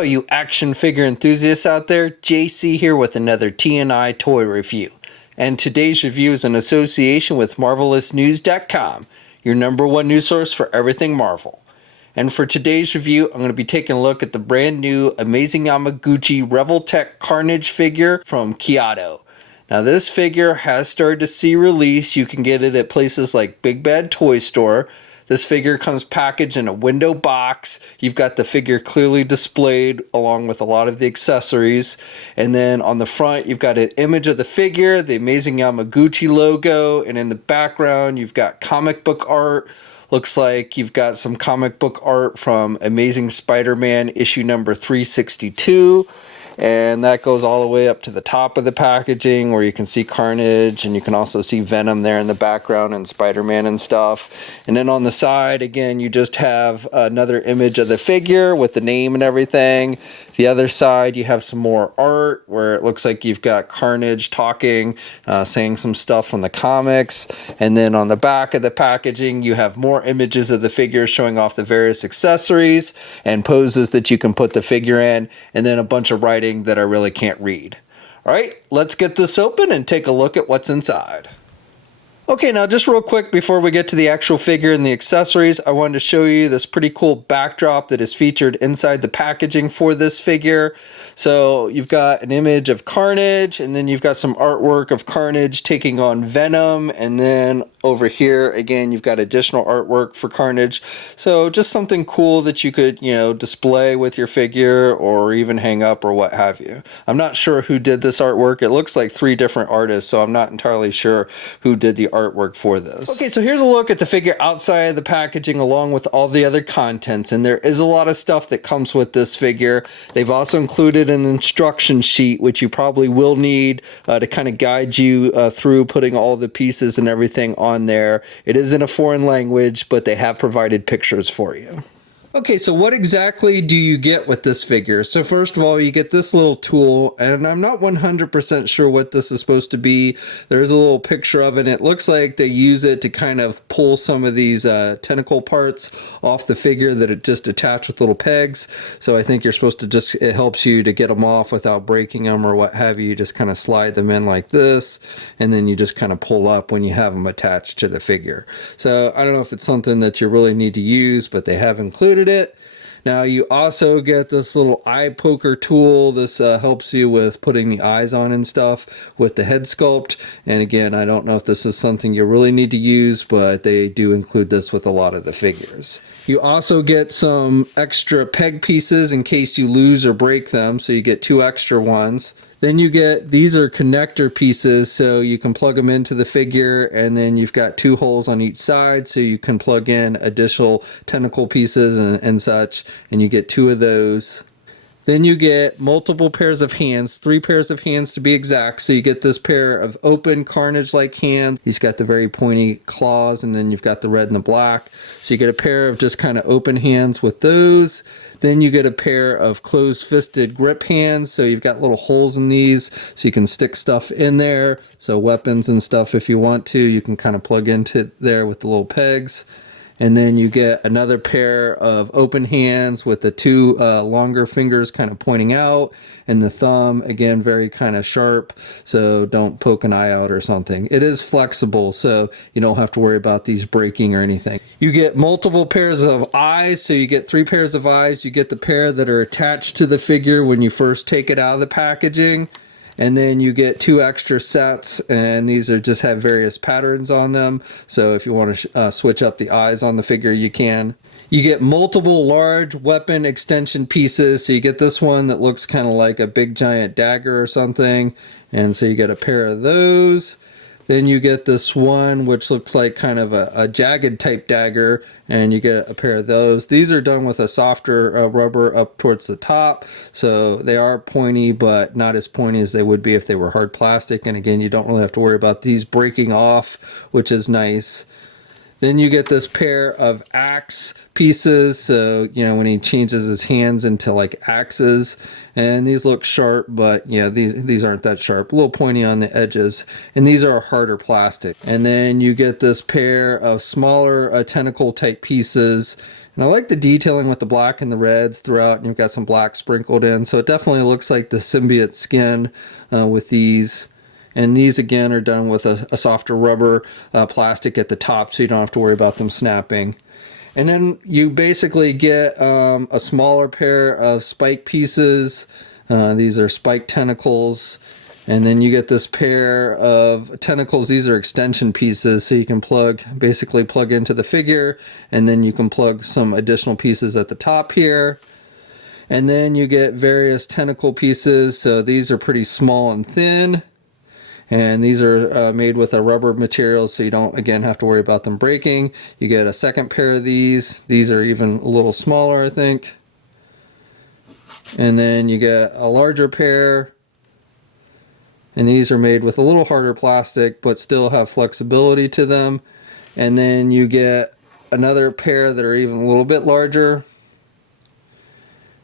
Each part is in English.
Oh, you action figure enthusiasts out there, JC here with another TNI toy review. And today's review is in association with MarvelousNews.com, your #1 news source for everything Marvel. And for today's review, I'm going to be taking a look at the brand new Amazing Yamaguchi Revoltech Carnage figure from Kaiyodo. Now this figure has started to see release. You can get it at places like Big Bad Toy Store. This figure comes packaged in a window box. You've got the figure clearly displayed along with a lot of the accessories. And then on the front, you've got an image of the figure, the Amazing Yamaguchi logo, and in the background, you've got comic book art. Looks like you've got some comic book art from Amazing Spider-Man issue number 362. And that goes all the way up to the top of the packaging where you can see Carnage, and you can also see Venom there in the background and Spider-Man and stuff. And then on the side, again, you just have another image of the figure with the name and everything. The other side, you have some more art where it looks like you've got Carnage talking, saying some stuff from the comics. And then on the back of the packaging, you have more images of the figure showing off the various accessories and poses that you can put the figure in, and then a bunch of writing that I really can't read. All right, let's get this open and take a look at what's inside. Okay, now just real quick before we get to the actual figure and the accessories, I wanted to show you this pretty cool backdrop that is featured inside the packaging for this figure. So you've got an image of Carnage, and then you've got some artwork of Carnage taking on Venom, and then over here again you've got additional artwork for Carnage. So just something cool that you could, display with your figure or even hang up or what have you. I'm not sure who did this artwork. It looks like 3 different artists, so I'm not entirely sure who did the artwork for this. Okay, so here's a look at the figure outside of the packaging along with all the other contents, and there is a lot of stuff that comes with this figure. They've also included an instruction sheet, which you probably will need to kind of guide you through putting all the pieces and everything on there. It is in a foreign language, but they have provided pictures for you. Okay, so what exactly do you get with this figure? So first of all, you get this little tool, and I'm not 100% sure what this is supposed to be. There's a little picture of it, and it looks like they use it to kind of pull some of these tentacle parts off the figure that it just attach with little pegs. So I think you're supposed to it helps you to get them off without breaking them or what have you. You just kind of slide them in like this, and then you just kind of pull up when you have them attached to the figure. So I don't know if it's something that you really need to use, but they have included it. Now you also get this little eye poker tool. This helps you with putting the eyes on and stuff with the head sculpt. And again, I don't know if this is something you really need to use, but they do include this with a lot of the figures. You also get some extra peg pieces in case you lose or break them, so you get 2 extra ones. Then you get, these are connector pieces, so you can plug them into the figure, and then you've got 2 holes on each side, so you can plug in additional tentacle pieces and such, and you get 2 of those. Then you get multiple pairs of hands, 3 pairs of hands to be exact. So you get this pair of open Carnage-like hands. He's got the very pointy claws, and then you've got the red and the black. So you get a pair of just kind of open hands with those. Then you get a pair of closed-fisted grip hands, so you've got little holes in these, so you can stick stuff in there. So weapons and stuff, if you want to, you can kind of plug into there with the little pegs. And then you get another pair of open hands with the 2 longer fingers kind of pointing out, and the thumb, again, very kind of sharp, so don't poke an eye out or something. It is flexible, so you don't have to worry about these breaking or anything. You get multiple pairs of eyes, so you get 3 pairs of eyes. You get the pair that are attached to the figure when you first take it out of the packaging. And then you get 2 extra sets, and these are just have various patterns on them. So if you want to switch up the eyes on the figure, you can. You get multiple large weapon extension pieces. So you get this one that looks kind of like a big giant dagger or something. And so you get a pair of those. Then you get this one which looks like kind of a jagged type dagger, and you get a pair of those. These are done with a softer rubber up towards the top, so they are pointy, but not as pointy as they would be if they were hard plastic. And again, you don't really have to worry about these breaking off, which is nice. Then you get this pair of axe pieces, so when he changes his hands into like axes, and these look sharp, but these aren't that sharp, a little pointy on the edges, and these are harder plastic. And then you get this pair of smaller tentacle type pieces, And I like the detailing with the black and the reds throughout, and you've got some black sprinkled in. So it definitely looks like the symbiote skin with these. And these again are done with a softer rubber plastic at the top, so you don't have to worry about them snapping. And then you basically get a smaller pair of spike pieces. These are spike tentacles. And then you get this pair of tentacles. These are extension pieces, so you can basically plug into the figure, and then you can plug some additional pieces at the top here. And then you get various tentacle pieces. So these are pretty small and thin. And these are made with a rubber material, so you don't, again, have to worry about them breaking. You get a second pair of these. These are even a little smaller, I think. And then you get a larger pair. And these are made with a little harder plastic, but still have flexibility to them. And then you get another pair that are even a little bit larger.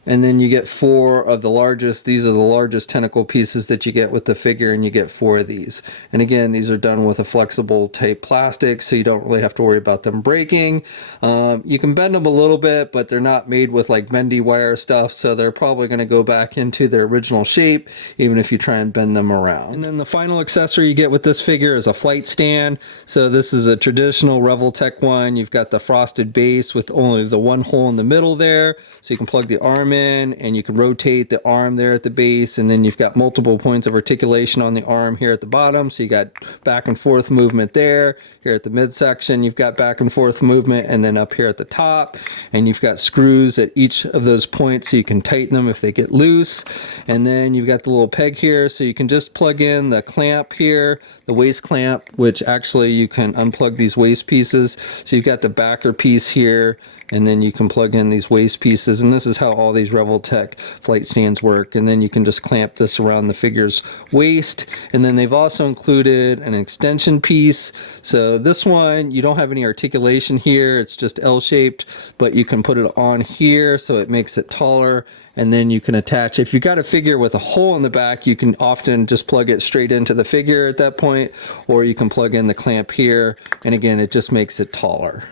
And then you get 4 of the largest. These are the largest tentacle pieces that you get with the figure, and you get 4 of these. And again, these are done with a flexible type plastic, so you don't really have to worry about them breaking. You can bend them a little bit, but they're not made with like bendy wire stuff, so they're probably going to go back into their original shape, even if you try and bend them around. And then the final accessory you get with this figure is a flight stand. So this is a traditional Revoltech one. You've got the frosted base with only the one hole in the middle there, so you can plug the arm in, and you can rotate the arm there at the base, and then you've got multiple points of articulation on the arm here at the bottom, so you got back and forth movement there. Here at the midsection you've got back and forth movement, and then up here at the top, and you've got screws at each of those points so you can tighten them if they get loose. And then you've got the little peg here, so you can just plug in the clamp here, the waist clamp, which actually you can unplug these waist pieces. So you've got the backer piece here, and then you can plug in these waist pieces, and this is how all these Revoltech flight stands work. And then you can just clamp this around the figure's waist. And then they've also included an extension piece. So this one, you don't have any articulation here, it's just L-shaped, but you can put it on here so it makes it taller. And then you can attach, if you've got a figure with a hole in the back, you can often just plug it straight into the figure at that point, or you can plug in the clamp here, and again, it just makes it taller.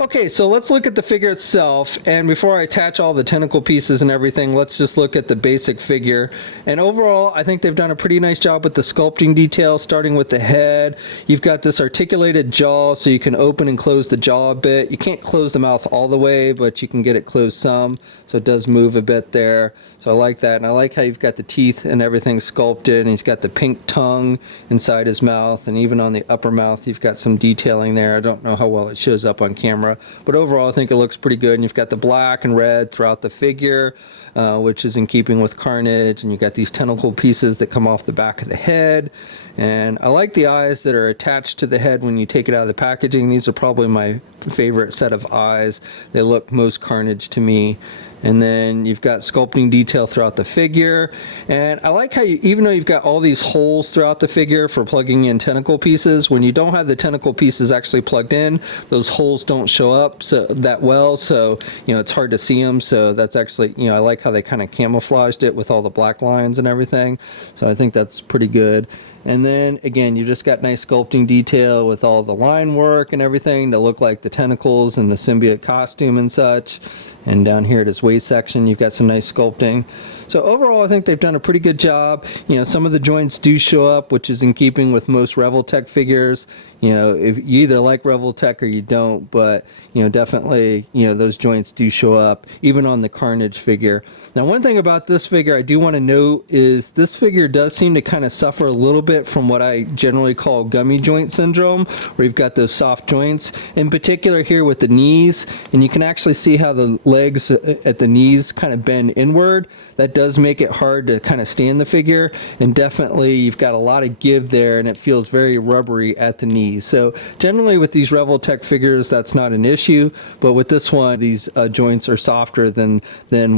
Okay, so let's look at the figure itself, and before I attach all the tentacle pieces and everything, let's just look at the basic figure. And overall, I think they've done a pretty nice job with the sculpting detail, starting with the head. You've got this articulated jaw, so you can open and close the jaw a bit. You can't close the mouth all the way, but you can get it closed some, so it does move a bit there. So I like that, and I like how you've got the teeth and everything sculpted, and he's got the pink tongue inside his mouth, and even on the upper mouth you've got some detailing there. I don't know how well it shows up on camera, but overall I think it looks pretty good. And you've got the black and red throughout the figure, which is in keeping with Carnage, and you've got these tentacle pieces that come off the back of the head. And I like the eyes that are attached to the head when you take it out of the packaging. These are probably my favorite set of eyes. They look most Carnage to me. And then you've got sculpting detail throughout the figure. And I like how even though you've got all these holes throughout the figure for plugging in tentacle pieces, when you don't have the tentacle pieces actually plugged in, those holes don't show up that well, so it's hard to see them. So that's actually, I like how they kind of camouflaged it with all the black lines and everything. So I think that's pretty good. And then again, you just got nice sculpting detail with all the line work and everything to look like the tentacles and the symbiote costume and such. And down here at his waist section, you've got some nice sculpting. So overall, I think they've done a pretty good job. Some of the joints do show up, which is in keeping with most Revoltech figures. If you either like Revoltech or you don't, but definitely those joints do show up even on the Carnage figure. Now, one thing about this figure I do want to note is this figure does seem to kind of suffer a little bit from what I generally call gummy joint syndrome, where you've got those soft joints, in particular here with the knees, and you can actually see how the legs at the knees kind of bend inward. That does make it hard to kind of stand the figure, and definitely you've got a lot of give there, and it feels very rubbery at the knees. So generally with these Revoltech figures, that's not an issue, but with this one, these joints are softer than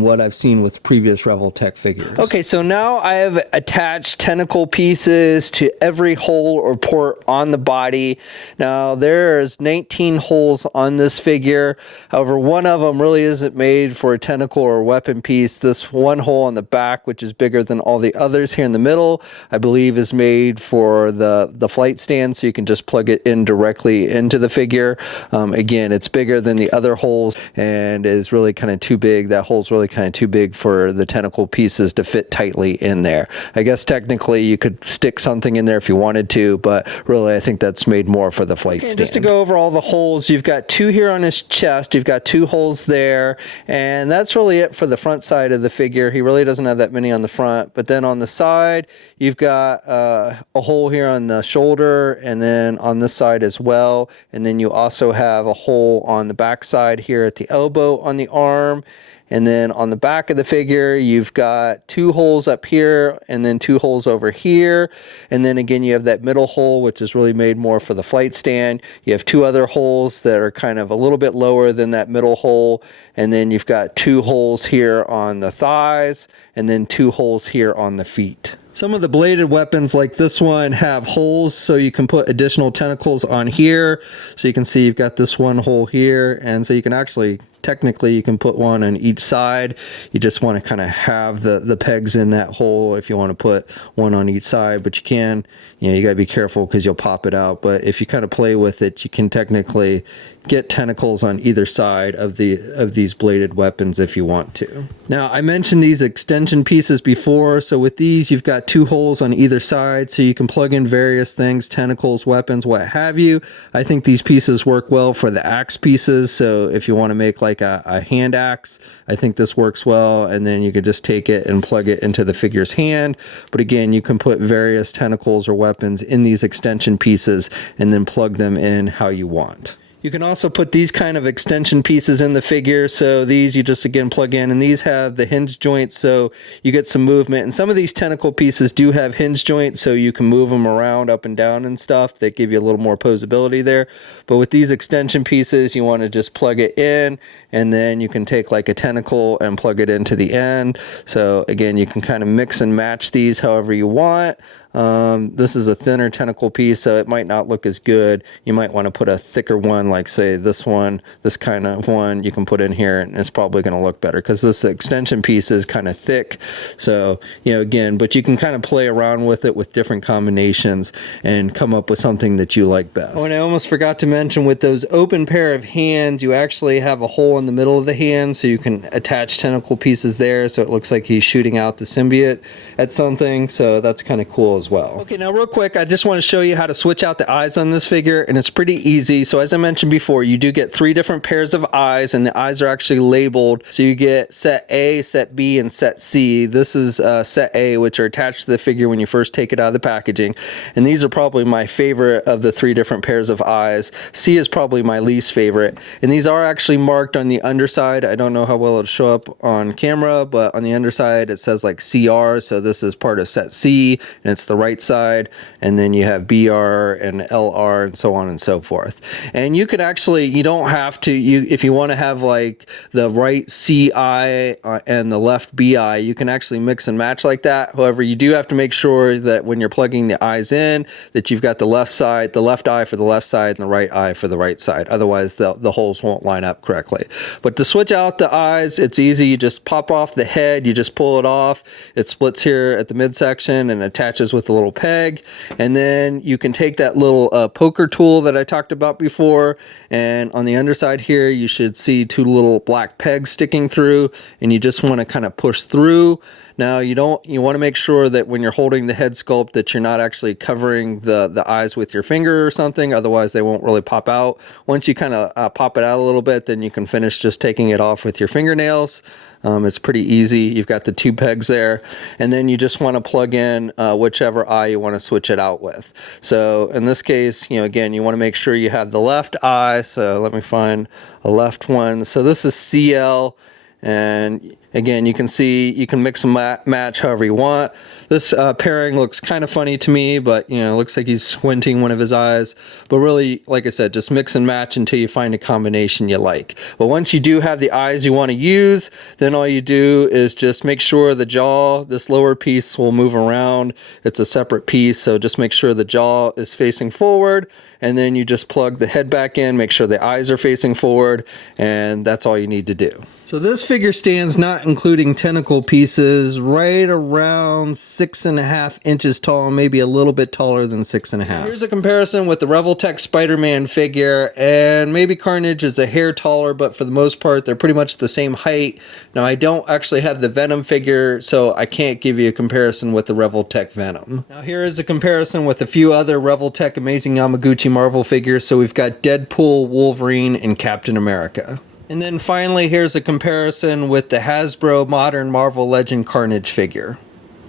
what I've seen with previous Revoltech figures. Okay, so now I have attached tentacle pieces to every hole or port on the body. Now there's 19 holes on this figure. However, one of them really isn't made for a tentacle or weapon piece. This one hole on the back, which is bigger than all the others. Here in the middle, I believe, is made for the flight stand, so you can just plug it in directly into the figure. Again, it's bigger than the other holes and is really kind of too big. That hole's really kind of too big for the tentacle pieces to fit tightly in there. I guess technically you could stick something in there if you wanted to, but really I think that's made more for the flight stand. Just to go over all the holes, you've got 2 here on his chest, you've got 2 holes there, and that's really it for the front side of the figure. He really doesn't have that many on the front, but then on the side you've got a hole here on the shoulder, and then on this side as well, and then you also have a hole on the back side here at the elbow on the arm. And then on the back of the figure, you've got 2 holes up here and then 2 holes over here. And then again, you have that middle hole, which is really made more for the flight stand. You have 2 other holes that are kind of a little bit lower than that middle hole. And then you've got 2 holes here on the thighs and then 2 holes here on the feet. Some of the bladed weapons like this one have holes, so you can put additional tentacles on here. So you can see you've got this one hole here, and so you can actually, technically you can put one on each side. You just want to kind of have the pegs in that hole if you want to put one on each side, but you can, you got to be careful because you'll pop it out. But if you kind of play with it, you can technically get tentacles on either side of these bladed weapons if you want to. Now, I mentioned these extension pieces before, so with these you've got 2 holes on either side, so you can plug in various things, tentacles, weapons, what have you. I think these pieces work well for the axe pieces, so if you want to make like a hand axe, I think this works well, and then you can just take it and plug it into the figure's hand. But again, you can put various tentacles or weapons in these extension pieces and then plug them in how you want. You can also put these kind of extension pieces in the figure, so these you just again plug in, and these have the hinge joints, so you get some movement. And some of these tentacle pieces do have hinge joints, so you can move them around up and down and stuff that give you a little more posability there. But with these extension pieces, you want to just plug it in, and then you can take like a tentacle and plug it into the end. So again, you can kind of mix and match these however you want. This is a thinner tentacle piece, so it might not look as good. You might want to put a thicker one, like say this one, this kind of one you can put in here, and it's probably going to look better because this extension piece is kind of thick. So, again, but you can kind of play around with it with different combinations and come up with something that you like best. Oh, and I almost forgot to mention, with those open pair of hands, you actually have a hole in the middle of the hand, so you can attach tentacle pieces there, so it looks like he's shooting out the symbiote at something, so that's kind of cool as well. Okay, now real quick, I just want to show you how to switch out the eyes on this figure, and it's pretty easy. So as I mentioned before, you do get 3 different pairs of eyes, and the eyes are actually labeled. So you get set A, set B, and set C. This is set A, which are attached to the figure when you first take it out of the packaging, and these are probably my favorite of the 3 different pairs of eyes. C is probably my least favorite, and these are actually marked on the underside. I don't know how well it'll show up on camera, but on the underside it says like CR, so this is part of set C, and it's the right side, and then you have BR and LR and so on and so forth. And you could actually, you don't have to, if you want to have like the right CI and the left BI, you can actually mix and match like that. However, you do have to make sure that when you're plugging the eyes in, that you've got the left side, the left eye for the left side, and the right eye for the right side. Otherwise the holes won't line up correctly. But to switch out the eyes, it's easy. You just pop off the head, you just pull it off. It splits here at the midsection and attaches with a little peg, and then you can take that little poker tool that I talked about before, and on the underside here you should see 2 little black pegs sticking through, and you just want to kind of push through. Now you want to make sure that when you're holding the head sculpt that you're not actually covering the eyes with your finger or something, otherwise they won't really pop out. Once you kind of pop it out a little bit, then you can finish just taking it off with your fingernails. It's pretty easy. You've got the 2 pegs there, and then you just want to plug in whichever eye you want to switch it out with. So in this case, again, you want to make sure you have the left eye. So let me find a left one. So this is CL, and again, you can see you can mix and match however you want. This pairing looks kind of funny to me, but it looks like he's squinting one of his eyes. But really, like I said, just mix and match until you find a combination you like. But once you do have the eyes you want to use, then all you do is just make sure the jaw, this lower piece, will move around. It's a separate piece, so just make sure the jaw is facing forward, and then you just plug the head back in, make sure the eyes are facing forward, and that's all you need to do. So this figure stand's not not including tentacle pieces, right around 6.5 inches tall, maybe a little bit taller than 6.5. Here's a comparison with the Revoltech Spider-Man figure, and maybe Carnage is a hair taller, but for the most part, they're pretty much the same height. Now, I don't actually have the Venom figure, so I can't give you a comparison with the Revoltech Venom. Now, here is a comparison with a few other Revoltech Amazing Yamaguchi Marvel figures. So we've got Deadpool, Wolverine, and Captain America. And then finally, here's a comparison with the Hasbro Modern Marvel Legend Carnage figure.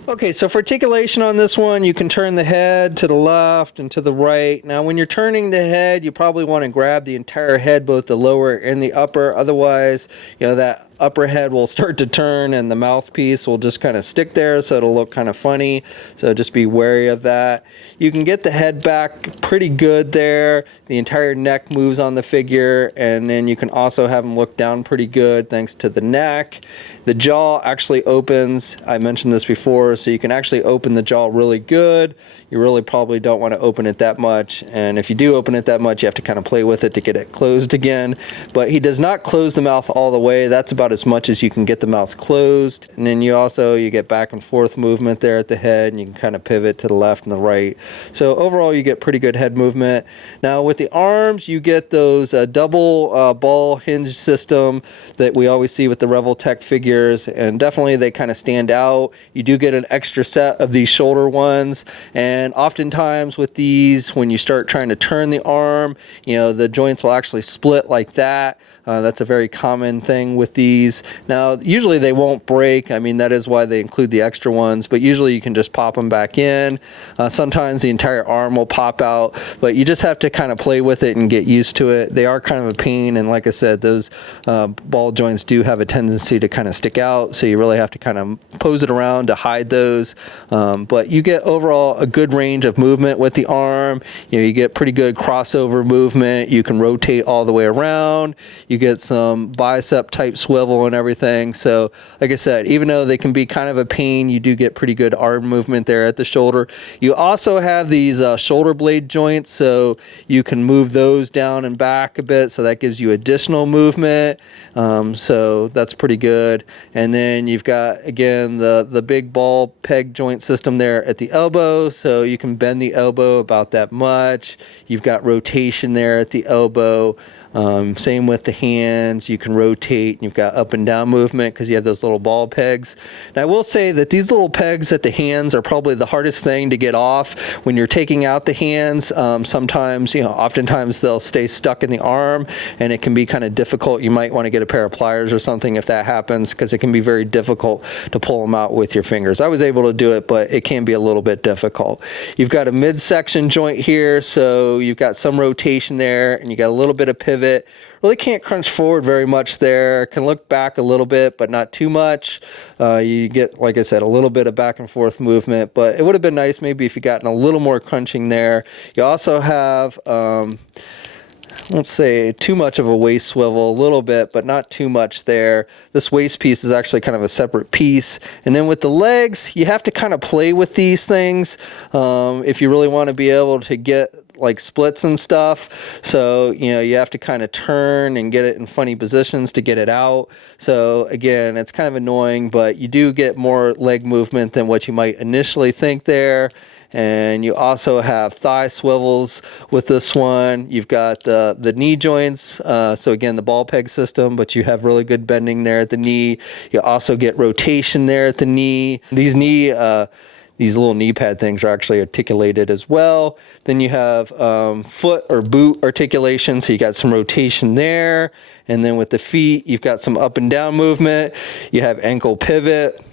Okay, so for articulation on this one, you can turn the head to the left and to the right. Now, when you're turning the head, you probably want to grab the entire head, both the lower and the upper. Otherwise, that upper head will start to turn and the mouthpiece will just kind of stick there, so it'll look kind of funny. So just be wary of that. You can get the head back pretty good there. The entire neck moves on the figure, and then you can also have them look down pretty good thanks to the neck. The jaw actually opens. I mentioned this before, so you can actually open the jaw really good. You really probably don't want to open it that much, and if you do open it that much, you have to kind of play with it to get it closed again. But he does not close the mouth all the way. That's about as much as you can get the mouth closed. And then you get back and forth movement there at the head, and you can kind of pivot to the left and the right. So overall, you get pretty good head movement. Now with the arms, you get those double ball hinge system that we always see with the Revoltech figures, and definitely they kind of stand out. You do get an extra set of these shoulder ones, and oftentimes with these, when you start trying to turn the arm, the joints will actually split like that. That's a very common thing with these. Now, usually they won't break. I mean, that is why they include the extra ones, but usually you can just pop them back in. Sometimes the entire arm will pop out, but you just have to kind of play with it and get used to it. They are kind of a pain, and like I said, those ball joints do have a tendency to kind of stick out, so you really have to kind of pose it around to hide those. But you get overall a good range of movement with the arm. You get pretty good crossover movement. You can rotate all the way around. You get some bicep type swivel and everything. So like I said, even though they can be kind of a pain, you do get pretty good arm movement there at the shoulder. You also have these shoulder blade joints, so you can move those down and back a bit, so that gives you additional movement. So that's pretty good. And then you've got, again, the big ball peg joint system there at the elbow, so you can bend the elbow about that much. You've got rotation there at the elbow. Same with the hands. You can rotate, and you've got up and down movement because you have those little ball pegs. Now, I will say that these little pegs at the hands are probably the hardest thing to get off when you're taking out the hands. Sometimes, oftentimes they'll stay stuck in the arm, and it can be kind of difficult. You might want to get a pair of pliers or something if that happens, because it can be very difficult to pull them out with your fingers. I was able to do it, but it can be a little bit difficult. You've got a midsection joint here, so you've got some rotation there, and you got a little bit of pivot. Really can't crunch forward very much there. Can look back a little bit, but not too much. You get, like I said, a little bit of back and forth movement, but it would have been nice maybe if you gotten a little more crunching there. You also have, I won't say too much of a waist swivel, a little bit, but not too much there. This waist piece is actually kind of a separate piece. And then with the legs, you have to kind of play with these things if you really want to be able to get like splits and stuff. So, you have to kind of turn and get it in funny positions to get it out. So again, it's kind of annoying, but you do get more leg movement than what you might initially think there. And you also have thigh swivels with this one. You've got the knee joints. So again, the ball peg system, but you have really good bending there at the knee. You also get rotation there at the knee. These little knee pad things are actually articulated as well. Then you have foot or boot articulation, so you got some rotation there. And then with the feet, you've got some up and down movement. You have ankle pivot.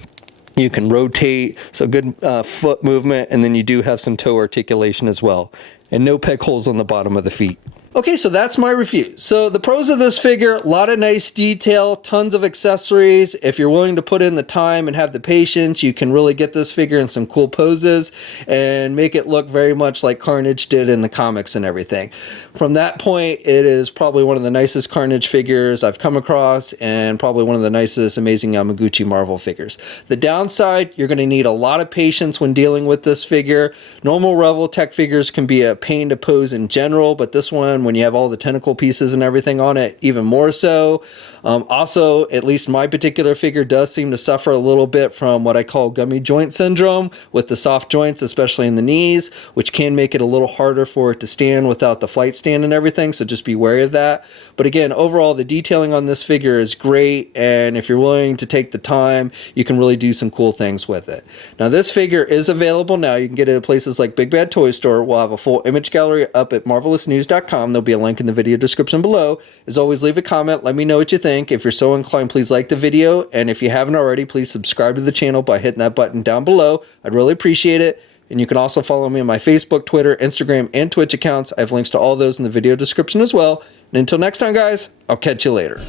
You can rotate, so good foot movement. And then you do have some toe articulation as well. And no peg holes on the bottom of the feet. Okay, so that's my review. So the pros of this figure, a lot of nice detail, tons of accessories. If you're willing to put in the time and have the patience, you can really get this figure in some cool poses and make it look very much like Carnage did in the comics and everything. From that point, it is probably one of the nicest Carnage figures I've come across, and probably one of the nicest Amazing Yamaguchi Marvel figures. The downside, you're going to need a lot of patience when dealing with this figure. Normal Revoltech figures can be a pain to pose in general, but this one, when you have all the tentacle pieces and everything on it, even more so. Also, at least my particular figure does seem to suffer a little bit from what I call gummy joint syndrome with the soft joints, especially in the knees, which can make it a little harder for it to stand without the flight stand and everything, so just be wary of that. But again, overall, the detailing on this figure is great, and if you're willing to take the time, you can really do some cool things with it. Now, this figure is available now. You can get it at places like Big Bad Toy Store. We'll have a full image gallery up at marvelousnews.com. There'll be a link in the video description below. As always, leave a comment. Let me know what you think. If you're so inclined, please like the video, and if you haven't already, please subscribe to the channel by hitting that button down below. I'd really appreciate it. And you can also follow me on my Facebook, Twitter, Instagram, and Twitch accounts. I have links to all those in the video description as well. And until next time, guys, I'll catch you later.